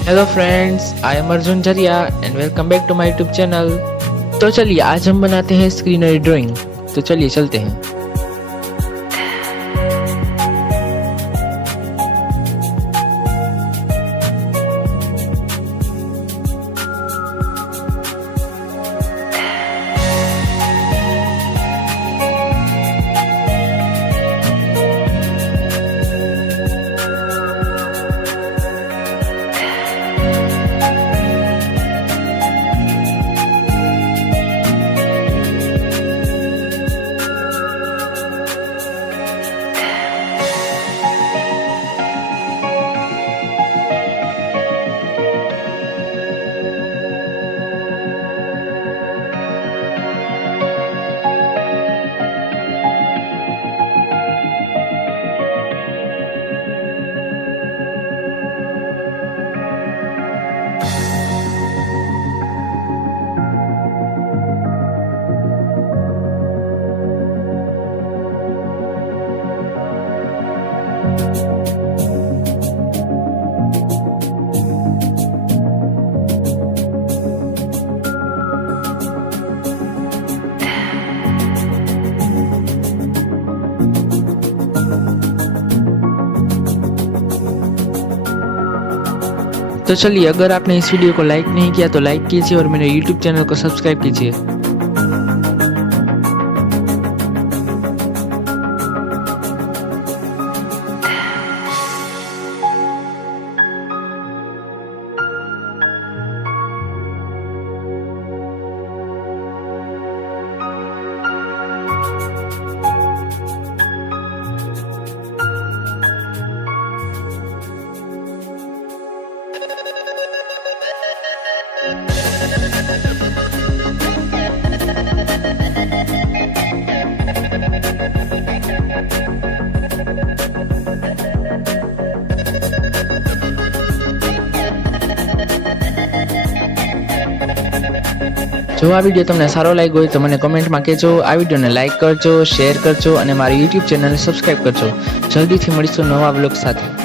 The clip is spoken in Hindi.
Hello friends, I am Arjun Jariya and welcome back to my YouTube channel. तो चलिए आज हम बनाते हैं स्क्रीनरी ड्राइंग। तो चलिए चलते हैं। तो चलिए, अगर आपने इस वीडियो को लाइक नहीं किया तो लाइक कीजिए और मेरे यूट्यूब चैनल को सब्सक्राइब कीजिए। जो आ वीडियो तमने सारो लाग्यो होय तो मने कमेंट में कहेजो। आ वीडियो ने लाइक करजो, शेर करजो और मारी यूट्यूब चैनल ने सब्सक्राइब करजो। जल्दी थी मळीशुं नवा व्लॉग साथे।